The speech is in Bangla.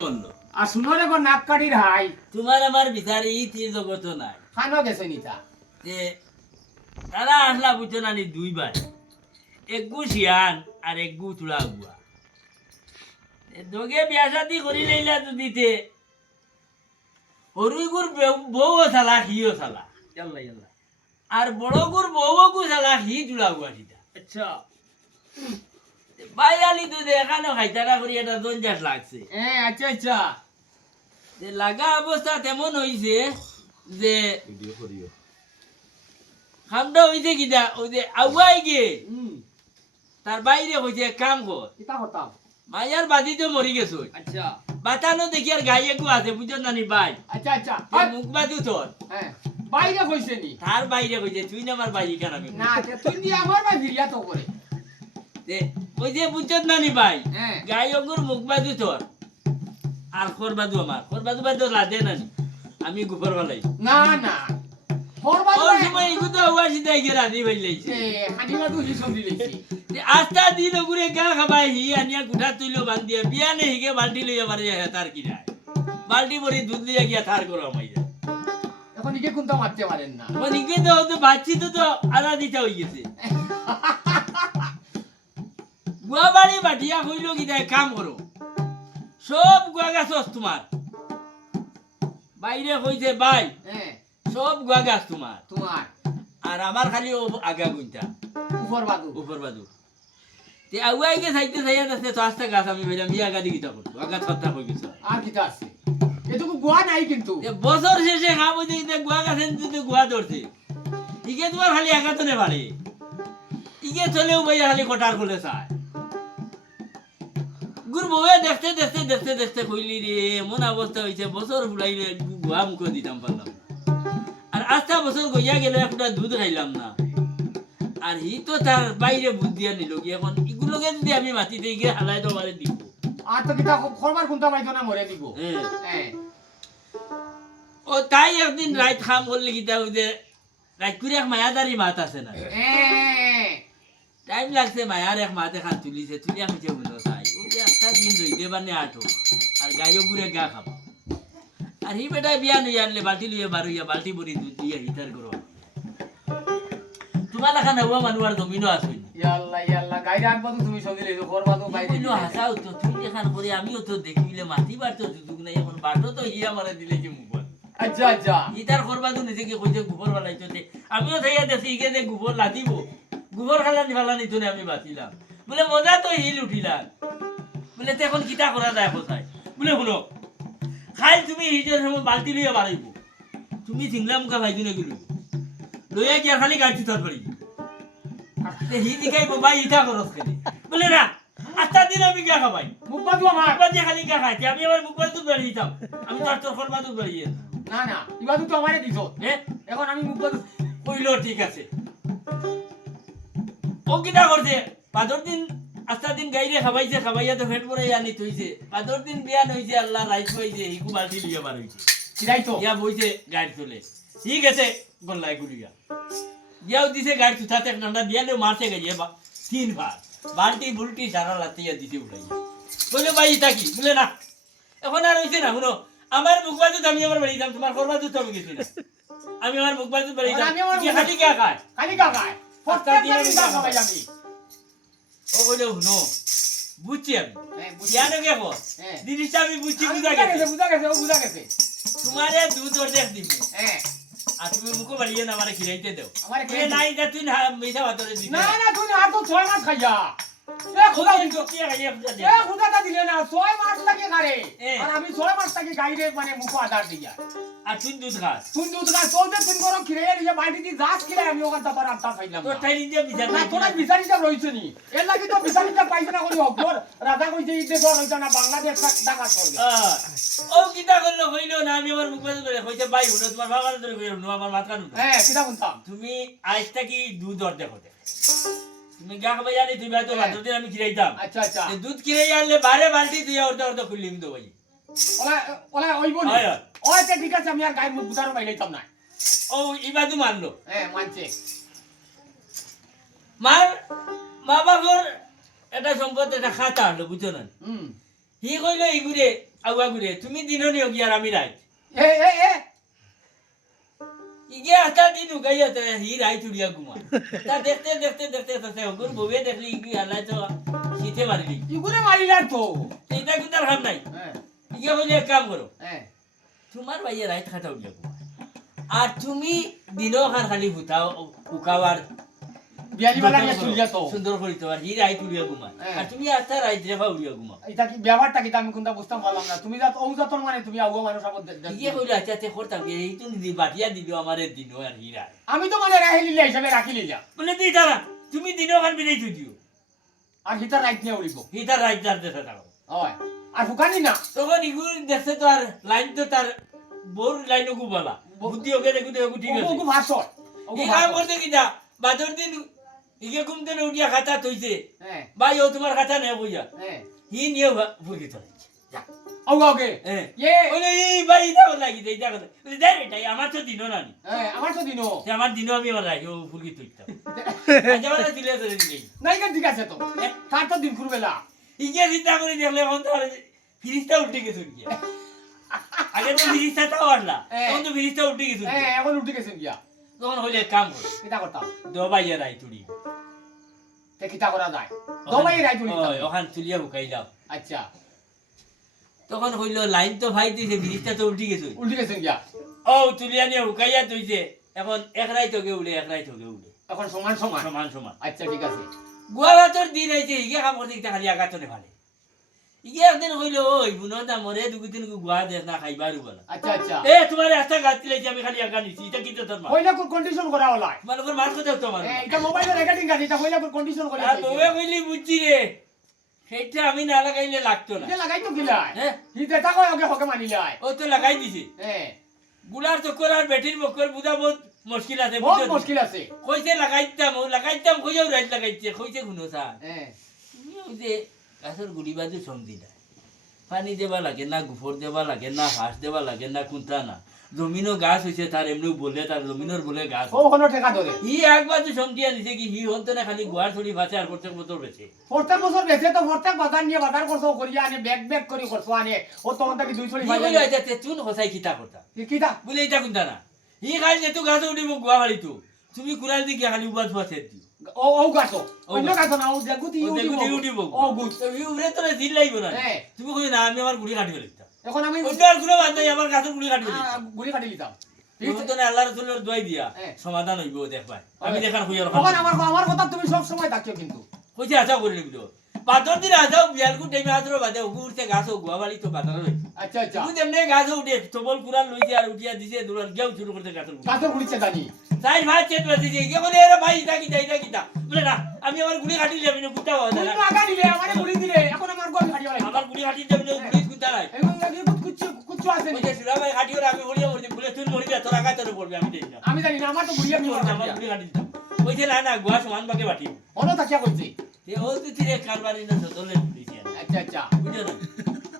বললো আর শুনো রে গো নাক কাটির হাই তোমার আমার বিচারে ই তীর জগত নাই খানো গেছে নিতা যে তারা আসলা বুঝছো না নি দুই ভাই এক গু শিয়ান আর এক গু চূড়া গুয়া দগে বিয়া শাদি করি লইলা দিতে হরুই গুর বউও চালা হিও চালা ইয়াল্লা ইয়াল্লা আর বড় গুর বউও গু চালা হি চূড়া গুয়া সিটা আচ্ছা ভাই আলি তো এখানে খাইতারা করি এটা জঞ্জাস লাগছে আচ্ছা আচ্ছা যে লাগা অবস্থা তেমন হইছে যে খামটা হইছে কিটা ওই যে আগুয়াই গিয়ে তার বাইরে হইছে কাম কর কিতা হতাম মায়ার বাদি তো মরি গেছো আচ্ছা বাতানো দেখি আর গায়ে গু আছে বুঝছো নানি ভাই আচ্ছা আচ্ছা মুখ বাদু তোর হ্যাঁ বাইরে কইছে নি তার বাইরে কইছে তুই না আমার ভাই কেন আমি না তুই দি আমার ভাই ভিড়িয়া তো করে ওই যে বুঝছো নানি ভাই হ্যাঁ গায়ে অঙ্গুর মুখ বাদু তোর আর খর বাদু আমার খর বাদু বাদু লাদে নানি আমি গুফর বালাই না না ফরবাদ ওই সময় ইগুতো ওয়াসি তাই গে রাধি ভাইলাইছে হানিবা তো হিসব দিলেছি আস্তা দিন ওগুরে গা খাবাই হি আনিয়া গুঠা তুইলো বান্ধিয়া বিয়া নে হিগে বালতি লইয়া বারে যায় তার কি যায় বালতি ভরি দুধ লিয়া গিয়া থার করো মাই যায় এখন ইকে কোনটা মারতে পারেন না মানে ইগে তো বাচ্চি তো আলা দিতে হই গেছে গুয়া বাড়ি বাটিয়া কইলো কি যায় কাম করো সব গুয়া গাছ তোমার বাইরে কইছে ভাই হ্যাঁ সব গুয়া গাছ তোমার তোমার আর আমার খালি ও আগা গুইতা ফরবাদু উপর বাদু তে আগুয়াই গে সাইতে সাইয়া দস্তে তো আস্তে গাছ আমি ভাইলাম বিয়া গাদি গিতা করতো আগা ছত্তা হই গেছে আর কিতা আছে এটুকু গোয়া নাই কিন্তু তে বছর শেষে খাবো যে ইতে গুয়া গাছেন যদি গুয়া ধরছে ইগে তোমার খালি আগা তো নে পারে ইগে চলেও ভাইয়া খালি কটার খুলে চায় গুর বউয়ে দেখতে দেখতে দেখতে দেখতে কইলি রে এমন অবস্থা হয়েছে বছর ফুলাইলে গুয়া মুখ দিতাম পারলাম আর আস্তা বছর গইয়া গেল একটা দুধ খাইলাম না আর হি তো তার বাইরে বুদ্ধিয়া নিল কি এখন এগুলোকে যদি আমি মাটিতে গিয়ে হালাই তো মারে দিব আর তো কিতা খরবার কোনটা পাইতো না মরে দিব হ্যাঁ হ্যাঁ ও তাই একদিন রাত খাম করলে কি তা ওই যে রাত করে এক মায়াদারি মাত আছে না টাইম লাগছে মায়ার এক মাতে খান তুলিছে তুলিয়া হয়েছে বলো তাই ওই যে একটা দিন রইতে বানে আঠো আর গাইও ঘুরে গা খাবো আর হি বেটায় বিয়া নই আনলে বালতি লইয়া বারুইয়া বালতি ভরি দুধ দিয়া হিটার করো তোমার লেখা নেওয়া মানুষ আর জমিনও আসবেন ইয়াল্লা ইয়াল্লা গাইরে আনবা তো তুমি সঙ্গে লইছো খরবাদু বাইরে কইলো হাসাও তো তুই দেখান করে আমিও তো দেখিলে মাটি বার তো দুদুক নাই এখন বাটো তো হিয়া মারা দিলে কি মুখ আচ্ছা আচ্ছা ইতার করবাদু নিজে কি কইছে গোবর বালাইছো তে আমিও থাইয়া দেখি ইকে যে গোবর লাদিব গোবর খালানি ফালানি তো আমি বাঁচিলাম বলে মজা তো হিল উঠিলাম বলে তো এখন কিতা করা যায় কোথায় বলে শুনো খাই তুমি হিজের সময় বালতি লইয়া বাড়াইব তুমি চিংলা মুখা ভাইজু না গেল লইয়া গিয়া খালি গাড়ি তার পারি হি দিকাইব ভাই ইটা খরচ খেলে বলে না আস্তা দিন আমি গা খাবাই মুখ বাদু আমার বাজে খালি গা খাইতে আমি আমার মুখ বাজু বাড়ি দিতাম আমি তো আর তোর ফল বাজু বাড়িয়ে না না ইবাদু তো আমারে দিছো হ্যাঁ এখন আমি মুখ বাদু কইলো ঠিক আছে ও কিটা করছে পাঁচর দিন আস্তা দিন গাইরে খাবাইছে খাবাইয়া তো ফেট পরে আনি থইছে পাঁচর দিন বিয়ান হইছে আল্লাহ রাইস হইছে হিকু বালতি লিয়া বার হইছে কিরাই তো ইয়া বইছে গাড়ি চলে ঠিক আছে গল্লাই গুলিয়া ইয়াও দিছে গাড়ি তুতাতে এক ঘন্টা বিয়ানে মারছে গেছে তিন বার বালতি বুলটি সারা লাতিয়া দিতে উঠাইয়া বলে ভাই এটা কি বলে না এখন আর হইছে না শুনো আমার মুখ বাজু আমি আমার বাড়ি যাম তোমার করবা তো আমি গেছি না আমি আমার মুখ বাজু বাড়ি যাম খালি কে খায় খালি কাকায় ফস্তা দিন গা খাবাই আমি ও বলে শুনো বুঝছি আমি বুঝছি। কেন কে কর হ্যাঁ। জিনিসটা আমি বুঝছি বুঝা বুঝা গেছে বুঝা গেছে ও বুঝা গেছে তোমারে দুধ অর্ধেক দিব হ্যাঁ আর তুমি মুখো বাড়িয়ে না আমার খিলাইতে দাও আমারে বলে নাই যা তুই মিঠা ভাতরে দিবি না না তুই আর তো 6 মাস খাইয়া এ খোদা দিছো কি খাইয়া এ খোদাটা দিলে না 6 মাস লাগে কারে এ। আর আমি 6 মাস থেকে গাইরে মানে মুখ আদার দিয়া আর তুই দুধ খাস তুই দুধ গা চলতে তুই করো খিরে নিয়ে বাইরে দি জাস খিলে আমি ওখান তারপর আটটা খাইলাম তোর ঠাই নিজে বিচার না তোরা বিচারিটা রইছে নি এর লাগি তো বিচারিটা পাইছ না করি অকবর রাজা কইছে এই দেশ রইছে না বাংলাদেশ টাকা করবে ও কিটা করলো কইলো না আমি আমার মুখ বাজু করে কইছে ভাই হলো তোমার বাবার ধরে কইলো আমার মাথা নুন হ্যাঁ কিটা বলতাম তুমি আজটা কি দুধ অর্ধেক হতে তুমি গা খাবে জানি তুই ভাই তো ভাতরে আমি খিলাইতাম আচ্ছা আচ্ছা দুধ কিনে আনলে বারে বালতি তুই অর্ধ অর্ধ খুললিম তো ভাই ওলা ওলা ওই বলি হয়, হয়। ওইতে ঠিক আছে আমি আর গাই মুখ বুঝানো পাইলাম না ও ইবাদু মানলো হ্যাঁ মানছে মার মা বাবার এটা সম্পদ এটা খাতা হলো বুঝছো না হুম হি কইলো ইগুরে আগুয়া ঘুরে তুমি দিনও নিও কি আর আমি রাইট এ এ এ ইগে আটা দিন উগাইয়া তে হি রাইট উড়িয়া ঘুমা তা দেখতে দেখতে দেখতে দেখতে ওগুর বউয়ে দেখলি ইগি হালাই তো শীতে মারিলি ইগুরে মারিলার তো এইটা কুতার খাম নাই হ্যাঁ ইগে বলে এক কাম করো হ্যাঁ তোমার ভাইয়া রাইট খাটা উড়িয়া ঘুমা আর তুমি দিনও খান খালি ভুতাও উকাবার বিয়ারি বালা নিয়ে চলিয়া তো সুন্দর করিতে আর হি রাইট উড়িয়া ঘুমা হ্যাঁ। আর তুমি আস্তা রাইট রেফা উড়িয়া ঘুমা এটা কি ব্যাপারটা কি আমি কোনটা বুঝতাম পারলাম না তুমি যা ও যতন মানে তুমি আগুয়া মানুষ আবার ইগে কইলে আচ্ছা তে করতাম কি এই তুমি দি বাটিয়া দিবি আমারে দিনও আর হি রাইট আমি তো মানে রাহি লিলে হিসাবে রাখি লিলা বলে তুই তারা তুমি দিনও খান বিদায় থই দিও আর হিতার রাইট নিয়ে উড়িব হি তার রাইট যার দেশে থাকো হয় আর ফুকানি না তখন ইগুর দেখছে তো আর লাইন তো তার বোর লাইনও খুব ভালো বুদ্ধি ওকে দেখুতে ওকে ঠিক আছে ওগু ভাষণ ওগু এই কাম করতে কিটা বাদর দিন ইগে ঘুমতে না উঠিয়া খাতা থইছে হ্যাঁ ভাই ও তোমার খাতা নেই বুঝা হ্যাঁ হি নিয়ে ফুরকি চলেছে যা ওগা ওকে হ্যাঁ এ বলে এই ভাই এটা লাগি দে এটা কথা বলে দেখ এটাই আমার তো দিনও না নি হ্যাঁ আমার তো দিনো সে আমার দিনও আমি আমার রাখি ও ফুরকি তুইতাম আচ্ছা বলে দিলে তো দিলেই নাই কেন ঠিক আছে তো তার তো দিন করবেলা ইগে চিন্তা করে দেখলে এখন তো ফিরিস্তা উঠে গেছে গিয়া আগে তো ফিরিস্তা তাও আসলা এখন তো ফিরিস্তা উঠে গেছে হ্যাঁ এখন উঠে গেছেন গিয়া তখন হইলে এক কাম করো কিতা করতাম দবাইয়া রাই তুড়ি তে কিতা করা যায় দবাই রাইট উড়িতাম ওখান তুলিয়া হুকাই দাও আচ্ছা তখন হইলো লাইন তো ভাই দিছে ফিরিস্তা তো উঠে গেছে উঠে গেছেন গিয়া ও তুলিয়া নিয়ে হুকাইয়া তুইছে এখন এক রাই তোকে উড়ে এক রাই তোকে উড়ে এখন সমান সমান সমান সমান আচ্ছা ঠিক আছে গুয়াবাতর দিন আইছে ইগে কাম করতে ইটা খালি আগাতনে ভালে ইগে একদিন হইলো ওই বুনো দা মরে দুদিন গুয়া দেশ না খাইবার বলা আচ্ছা আচ্ছা এ তোমার রাস্তা গাতি লাইছে আমি খালি আগা নিছি এটা কি তো তোর মা হইলা কোন কন্ডিশন করা হলা মানুষের মাছ কথা তো আমার এটা মোবাইলে রেকর্ডিং গাড়ি এটা হইলা কোন কন্ডিশন করে আর বউয়ে কইলি বুঝছি রে সেইটা আমি না লাগাইলে লাগতো না এটা লাগাই তো গিলা হ্যাঁ হি দেতা কই ওকে হকে মানিলাই ও তো লাগাই দিছে হ্যাঁ গুলার চক্কর আর বেটির মক্কর বুঝা বহুত মুশকিল আছে বহুত বুঝছো? মুশকিল আছে কইছে লাগাইতাম কইও রাইট লাগাইছে কইছে গুনো সা হ্যাঁ তুমি ওই যে গাছের গুড়ি বাজু সমদি না পানি দেবা লাগে না গুফর দেবা লাগে না ঘাস দেবা লাগে না কুন্তা না জমিনও গাছ হইছে তার এমনি বলে তার জমিনের বলে গাছ ও কোন ঠেকা ধরে হি একবার তো সমদিয়া নিছে কি হি হতে না খালি গুয়ার ছড়ি ভাসে আর প্রত্যেক বছর বেছে প্রত্যেক বছর বেচে তো প্রত্যেক বাজার নিয়ে বাজার করছো করিয়া আনে ব্যাগ ব্যাগ করে করছো আনে ও তখন থেকে 200 হি ভাই কইলো আইতা তেতুন হসাই কিতা করতা কিটা বলে এটা কুন্তা না হি খালি যেতু গাছ উঠিব গুয়া বাড়ি তো তুমি কুড়াল দি গিয়া খালি উবাদ ফুয়া ছেদ দিও ও ও গাছো অন্য গাছো না ও জাগুতি ও জাগুতি উঠিব। ও গুড তো হি উড়ে তোরে জিল লাইব না হ্যাঁ। তুমি কই না আমি আমার গুড়ি কাটিবে লিখতাম এখন আমি ওটার গুলো বাদ নাই আমার গাছের গুড়ি কাটিবে লিখতাম গুলি কাটি লিতাম তো না আল্লাহ রাসূলের দোয়াই দিয়া হ্যাঁ। সমাধান হইব দেখবাই আমি দেখার কইয়ার তখন আমার কথা তুমি সব সময় থাকিও কিন্তু কইছে আশা করে নিবিল পাথর দিন আসাও বিয়ালকু টাইমে আসলো বাদে উঠতে গাছ গুয়া বাড়ি তো পাথর হই আচ্ছা আচ্ছা তুই এমনি গাছ উঠে সবল কুরান লইছে আর উঠিয়া দিছে দৌড়ান গেও শুরু করতে গাছের গুড়ি গাছো গুলিছে জানি তাই ভাই চেত বাজিছে কে বলে এরে ভাই ইটা কিটা বলে না আমি আমার গুড়ি কাটি যাবি না কুটা হয় তুমি না তো আগা দিলে আমারে গুলি দিলে এখন আমার গোল কাটিও লাগে আমার গুড়ি কাটি যাবি না গুড়ি কুটা নাই এমন লাগে কুচ্চু কুচ্চু আছে নি কইছে সুরা ভাই কাটিও আমি বলিয়া মরছি বলে তুই মরবি তোর আগা তোর পড়বে আমি দেই না আমি জানি না আমার তো গুলি আমি আমার গুড়ি কাটি দিতাম কইছে না না গুয়া সমান ভাগে বাটি অন থাকিয়া কইছি এ ও তুই রে কারবারি না চলে দিছে আচ্ছা আচ্ছা বুঝছো না